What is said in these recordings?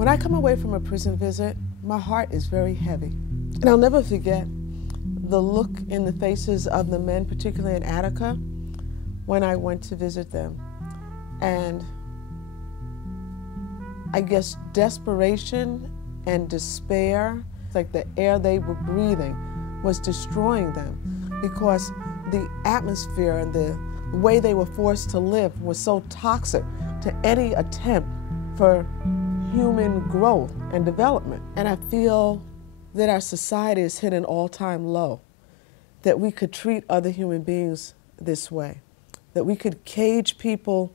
When I come away from a prison visit, my heart is very heavy. And I'll never forget the look in the faces of the men, particularly in Attica, when I went to visit them. And I guess desperation and despair, like the air they were breathing, was destroying them, because the atmosphere and the way they were forced to live was so toxic to any attempt for human growth and development. And I feel that our society has hit an all-time low, that we could treat other human beings this way, that we could cage people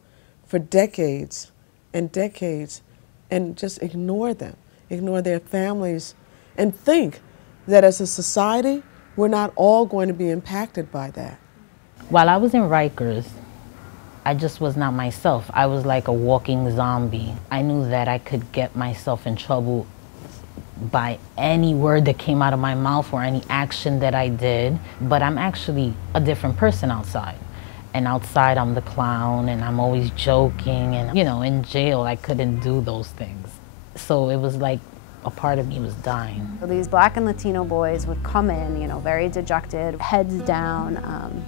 for decades and decades and just ignore them, ignore their families, and think that as a society, we're not all going to be impacted by that. While I was in Rikers, I just was not myself. I was like a walking zombie. I knew that I could get myself in trouble by any word that came out of my mouth or any action that I did, but I'm actually a different person outside. And outside I'm the clown and I'm always joking, and in jail I couldn't do those things. So it was like a part of me was dying. So these Black and Latino boys would come in, very dejected, heads down,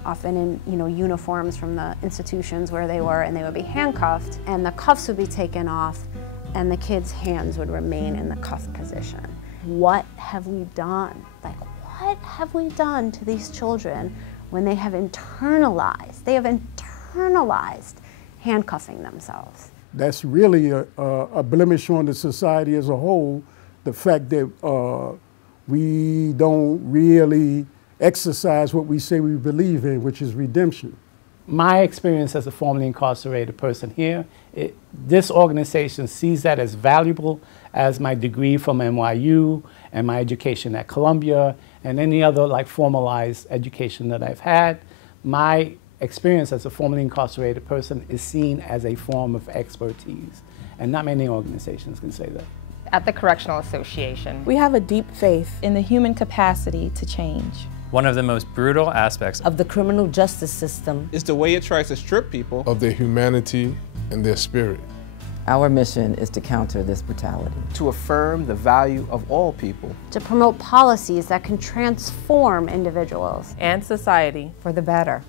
often in, uniforms from the institutions where they were, and they would be handcuffed, and the cuffs would be taken off, and the kids' hands would remain in the cuff position. What have we done? Like, what have we done to these children when they have internalized handcuffing themselves? That's really a blemish on the society as a whole, the fact that we don't really exercise what we say we believe in, which is redemption. My experience as a formerly incarcerated person here, this organization sees that as valuable as my degree from NYU and my education at Columbia and any other formalized education that I've had. My experience as a formerly incarcerated person is seen as a form of expertise, and not many organizations can say that. At the Correctional Association, we have a deep faith in the human capacity to change. One of the most brutal aspects of the criminal justice system is the way it tries to strip people of their humanity and their spirit. Our mission is to counter this brutality. To affirm the value of all people. To promote policies that can transform individuals and society for the better.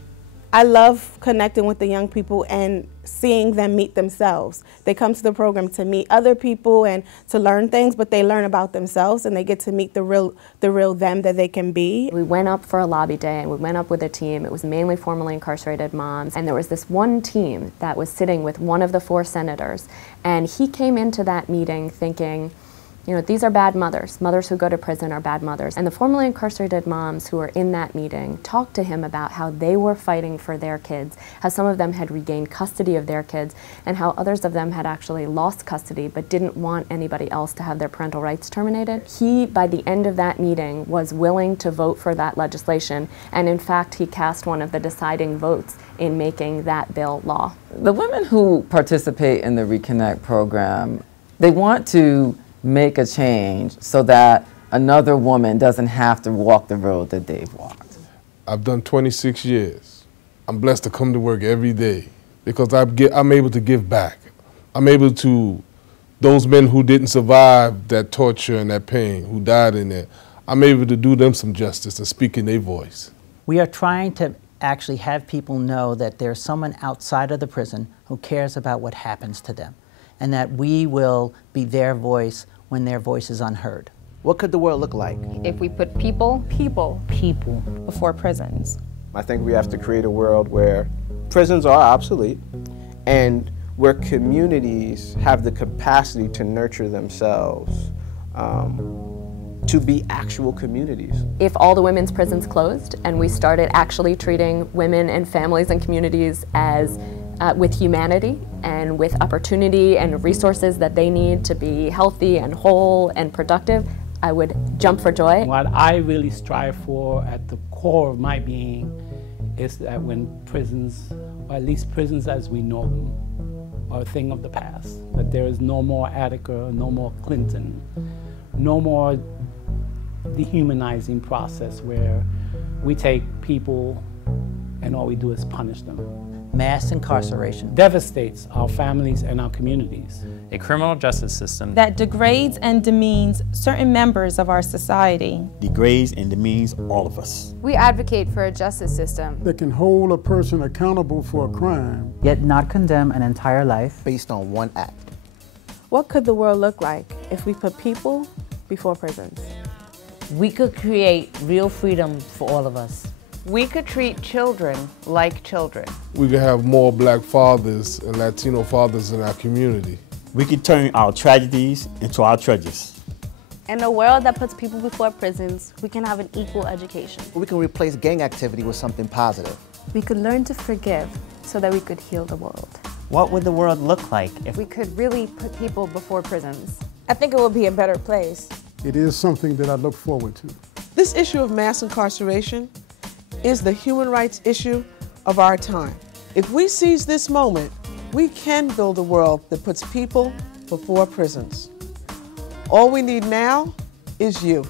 I love connecting with the young people and seeing them meet themselves. They come to the program to meet other people and to learn things, but they learn about themselves and they get to meet the real them that they can be. We went up for a lobby day and we went up with a team. It was mainly formerly incarcerated moms, and there was this one team that was sitting with one of the 4 senators, and he came into that meeting thinking, these are bad mothers. Mothers who go to prison are bad mothers. And the formerly incarcerated moms who were in that meeting talked to him about how they were fighting for their kids, how some of them had regained custody of their kids, and how others of them had actually lost custody but didn't want anybody else to have their parental rights terminated. He, by the end of that meeting, was willing to vote for that legislation, and in fact, he cast one of the deciding votes in making that bill law. The women who participate in the Reconnect program, they want to make a change so that another woman doesn't have to walk the road that they've walked. I've done 26 years. I'm blessed to come to work every day because I'm able to give back. I'm able to, those men who didn't survive that torture and that pain, who died in there, I'm able to do them some justice and speak in their voice. We are trying to actually have people know that there's someone outside of the prison who cares about what happens to them, and that we will be their voice when their voice is unheard. What could the world look like if we put people before prisons? I think we have to create a world where prisons are obsolete and where communities have the capacity to nurture themselves, to be actual communities. If all the women's prisons closed and we started actually treating women and families and communities as with humanity and with opportunity and resources that they need to be healthy and whole and productive, I would jump for joy. What I really strive for at the core of my being is that when prisons, or at least prisons as we know them, are a thing of the past, that there is no more Attica, no more Clinton, no more dehumanizing process where we take people and all we do is punish them. Mass incarceration devastates our families and our communities. A criminal justice system that degrades and demeans certain members of our society. Degrades and demeans all of us. We advocate for a justice system that can hold a person accountable for a crime, yet not condemn an entire life based on one act. What could the world look like if we put people before prisons? We could create real freedom for all of us. We could treat children like children. We could have more black fathers and Latino fathers in our community. We could turn our tragedies into our treasures. In a world that puts people before prisons, we can have an equal education. We can replace gang activity with something positive. We could learn to forgive so that we could heal the world. What would the world look like if we could really put people before prisons? I think it would be a better place. It is something that I look forward to. This issue of mass incarceration is the human rights issue of our time. If we seize this moment, we can build a world that puts people before prisons. All we need now is you.